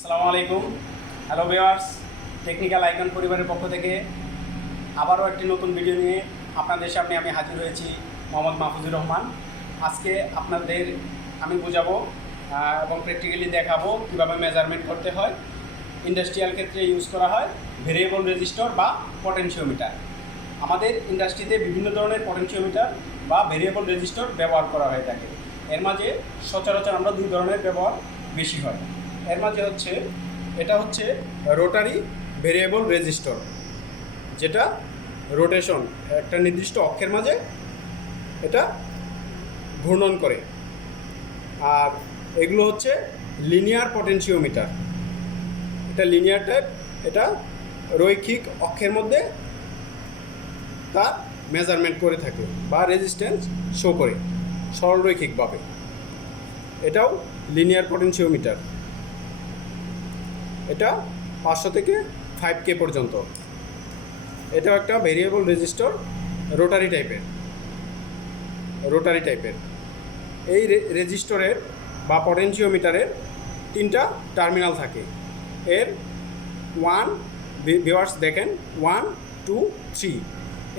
আসসালামু আলাইকুম। Hello viewers, technical icon পরিবারের পক্ষ থেকে আবারও একটি নতুন ভিডিও নিয়ে আপনাদের সামনে আমি হাজির হয়েছি, মোহাম্মদ মাহফুজুর রহমান। আজকে আপনাদের আমি বোঝাবো এবং প্র্যাকটিক্যালি দেখাবো কীভাবে মেজারমেন্ট করতে হয়। ইন্ডাস্ট্রিয়াল ক্ষেত্রে ইউজ করা হয় ভেরিয়েবল রেজিস্টর বা পটেনশিওমিটার। আমাদের ইন্ডাস্ট্রিতে বিভিন্ন ধরনের পটেনশিওমিটার বা ভেরিয়েবল রেজিস্টর ব্যবহার করা হয়ে থাকে। এর মাঝে সচরাচর আমরা দুই ধরনের ব্যবহার বেশি হয়। এর মাঝে এটা হচ্ছে রোটারি ভেরিয়েবল রেজিস্টর, যেটা রোটেশন একটা নির্দিষ্ট অক্ষের মাঝে এটা ঘূর্ণন করে। আর এগুলো হচ্ছে লিনিয়ার পটেনশিওমিটার। এটা লিনিয়ার টাইপ, এটা রৈখিক অক্ষের মধ্যে তার মেজারমেন্ট করে থাকে বা রেজিস্ট্যান্স শো করে সরলরৈখিকভাবে। এটাও লিনিয়ার পটেনশিওমিটার। এটা 500 থেকে 5K পর্যন্ত। এটাও একটা ভেরিয়েবল রেজিস্টর, রোটারি টাইপের। এই রেজিস্টরের বা পটেনশিওমিটারের 3টা টার্মিনাল থাকে। এর ভিউয়ার্স দেখেন 1, 2, 3।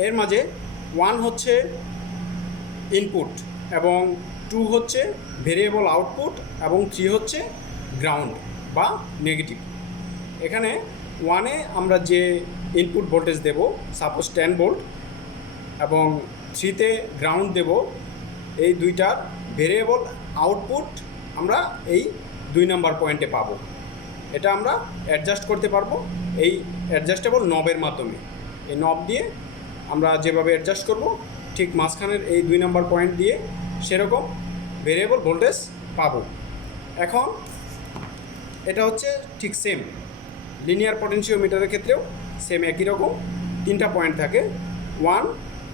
এর মাঝে 1 হচ্ছে ইনপুট এবং 2 হচ্ছে ভেরিয়েবল আউটপুট এবং 3 হচ্ছে গ্রাউন্ড বা নেগেটিভ। এখানে 1-এ আমরা যে ইনপুট ভোল্টেজ দেব, সাপোজ 10 ভোল্ট, এবং 3-তে গ্রাউন্ড দেব। এই দুইটার ভেরিয়েবল আউটপুট আমরা এই 2 নম্বর পয়েন্টে পাবো। এটা আমরা অ্যাডজাস্ট করতে পারবো এই অ্যাডজাস্টেবল নবের মাধ্যমে। এই নব দিয়ে আমরা যেভাবে অ্যাডজাস্ট করব, ঠিক মাঝখানের এই 2 নম্বর পয়েন্ট দিয়ে সেরকম ভেরিয়েবল ভোল্টেজ পাবো। এখন এটা হচ্ছে ঠিক সেম লিনিয়ার পটেনশিওমিটারের ক্ষেত্রেও সেম একই রকম 3টা পয়েন্ট থাকে, 1,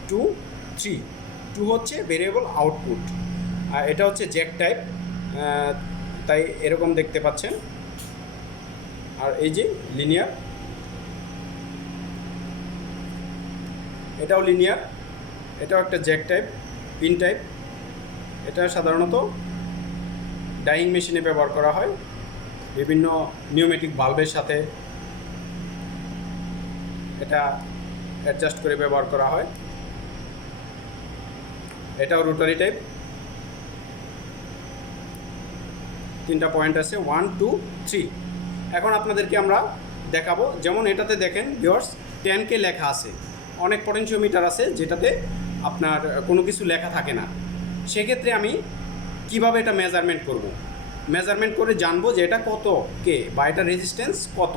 2, 3। 2 হচ্ছে ভেরিয়েবল আউটপুট। আর এটা হচ্ছে জ্যাক টাইপ, তাই এরকম দেখতে পাচ্ছেন। আর এই যে লিনিয়ার, এটাও লিনিয়ার, এটাও একটা জ্যাক টাইপ, পিন টাইপ। এটা সাধারণত ডাইং মেশিনে ব্যবহার করা হয়, বিভিন্ন নিউমেটিক বাল্বের সাথে এটা অ্যাডজাস্ট করে ব্যবহার করা হয়। এটাও রোটারি টাইপ, 3টা পয়েন্ট আছে, 1, 2, 3। এখন আপনাদেরকে আমরা দেখাবো, যেমন এটাতে দেখেন ভিউয়ার্স 10K লেখা আছে। অনেক পটেনশিওমিটার আছে যেটাতে আপনার কোনো কিছু লেখা থাকে না। সেক্ষেত্রে আমি কিভাবে এটা মেজারমেন্ট করব, মেজারমেন্ট করে জানবো যে এটা কত কে বা এটা রেজিস্ট্যান্স কত।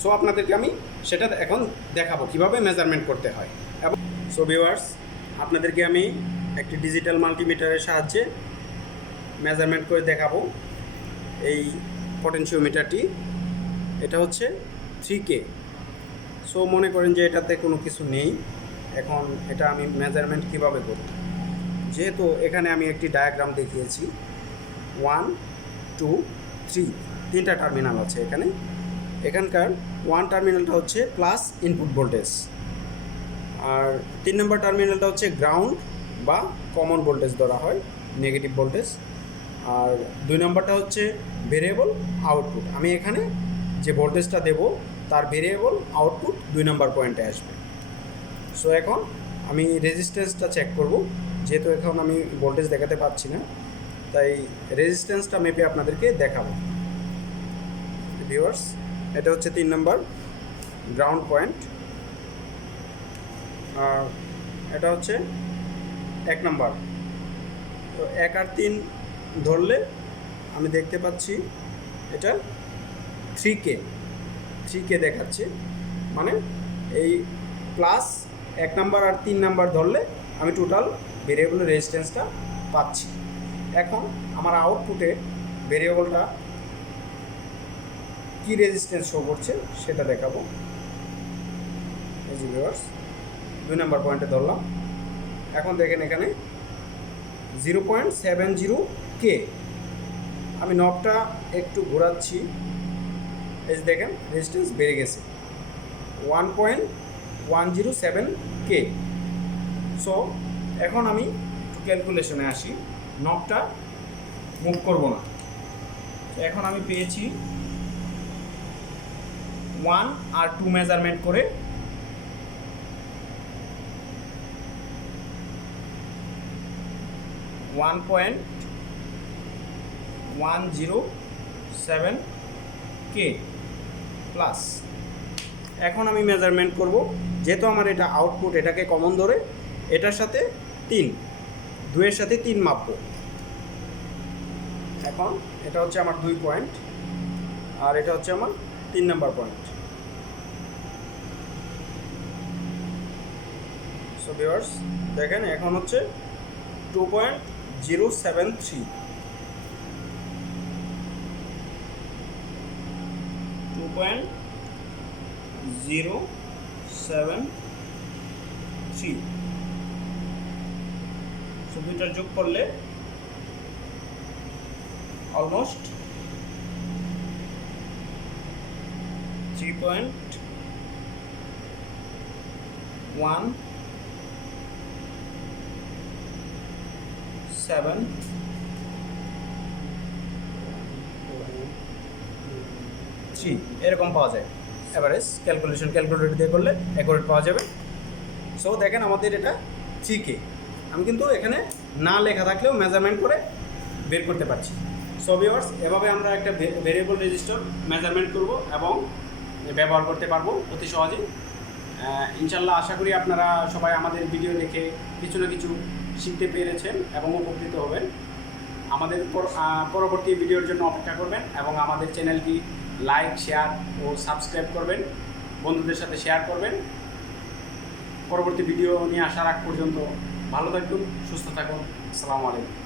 সো আপনাদেরকে আমি সেটা এখন দেখাবো কিভাবে মেজারমেন্ট করতে হয়। এবং সো ভিউয়ার্স, আপনাদেরকে আমি একটি ডিজিটাল মাল্টিমিটারের সাহায্যে মেজারমেন্ট করে দেখাবো এই পটেনশিওমিটারটি। এটা হচ্ছে 3K। সো মনে করেন যে এটাতে কোনো কিছু নেই। এখন এটা আমি মেজারমেন্ট কিভাবে করব, যেহেতু এখানে আমি একটি ডায়াগ্রাম দেখিয়েছি। 1, 2, 3 3টা টার্মিনাল আছে এখানে। এখানকার 1 টার্মিনালটা হচ্ছে প্লাস ইনপুট ভোল্টেজ, আর 3 নম্বর টার্মিনালটা হচ্ছে গ্রাউন্ড বা কমন ভোল্টেজ ধরা হয়, নেগেটিভ ভোল্টেজ। আর 2 নম্বরটা হচ্ছে ভেরিয়েবল আউটপুট। আমি এখানে যে ভোল্টেজটা দেব তার ভেরিয়েবল আউটপুট 2 নম্বর পয়েন্টে আসবে। সো এখন আমি রেজিস্ট্যান্সটা চেক করব, যেহেতু এখন আমি ভোল্টেজ দেখাতে পারছি না, তাই রেজিস্ট্যান্সটা মেপে আপনাদেরকে দেখাবো। ভিউয়ার্স, এটা হচ্ছে 3 নম্বর গ্রাউন্ড পয়েন্ট, আর এটা হচ্ছে 1 নম্বর। তো 1 আর 3 ধরলে আমি দেখতে পাচ্ছি এটা 3K দেখাচ্ছে। মানে এই প্লাস 1 নম্বর আর 3 নম্বর ধরলে আমি টোটাল ভেরিয়েবল রেজিস্ট্যান্সটা পাচ্ছি। এখন আমার আউটপুটে ভেরিয়েবলটা কি রেজিস্ট্যান্স শো করছে সেটা দেখাবো। এই যে ভিউয়ার্স, 2 নম্বর পয়েন্টে ধরলাম। এখন দেখেন এখানে 0.70K। আমি নবটা একটু ঘোরাচ্ছি, এই দেখেন রেজিস্ট্যান্স বেড়ে গেছে 1.107K। সো এখন আমি একটু ক্যালকুলেশনে আসি, নবটা মুভ করব না। এখন আমি পেয়েছি 1 আর 2 মেজারমেন্ট করে (1.107K প্লাস। এখন আমি মেজারমেন্ট করব, যেহেতু আমার এটা আউটপুট, এটাকে কমন ধরে এটার সাথে 3, 2 এর সাথে 3 মাপবো। এখন এটা হচ্ছে আমার 2 পয়েন্ট আর এটা হচ্ছে আমার 3 নাম্বার পয়েন্ট। সো ভিউয়ার্স দেখেন এখন হচ্ছে 2.073, 2.073। সো দুইটার যোগ করলে অলমোস্ট 3.173 এরকম পাওয়া যায়। অ্যাভারেজ ক্যালকুলেটর দিয়ে করলে অ্যাকুরেট পাওয়া যাবে। সো দেখেন আমাদের এটা 3K, আমি কিন্তু এখানে না লেখা থাকলেও মেজারমেন্ট করে বের করতে পারছি। সো ভিউয়ার্স এভাবে আমরা একটা ভেরিয়েবল রেজিস্টার মেজারমেন্ট করব এবং ব্যবহার করতে পারবো অতি সহজেই। ইনশাল্লাহ আশা করি আপনারা সবাই আমাদের ভিডিও দেখে কিছু না কিছু শিখতে পেরেছেন এবং উপকৃত হবেন। আমাদের পরবর্তী ভিডিওর জন্য অপেক্ষা করবেন এবং আমাদের চ্যানেলটি লাইক, শেয়ার ও সাবস্ক্রাইব করবেন, বন্ধুদের সাথে শেয়ার করবেন। পরবর্তী ভিডিও নিয়ে আসার আগ পর্যন্ত ভালো থাকুন, সুস্থ থাকুন। আসসালামু আলাইকুম।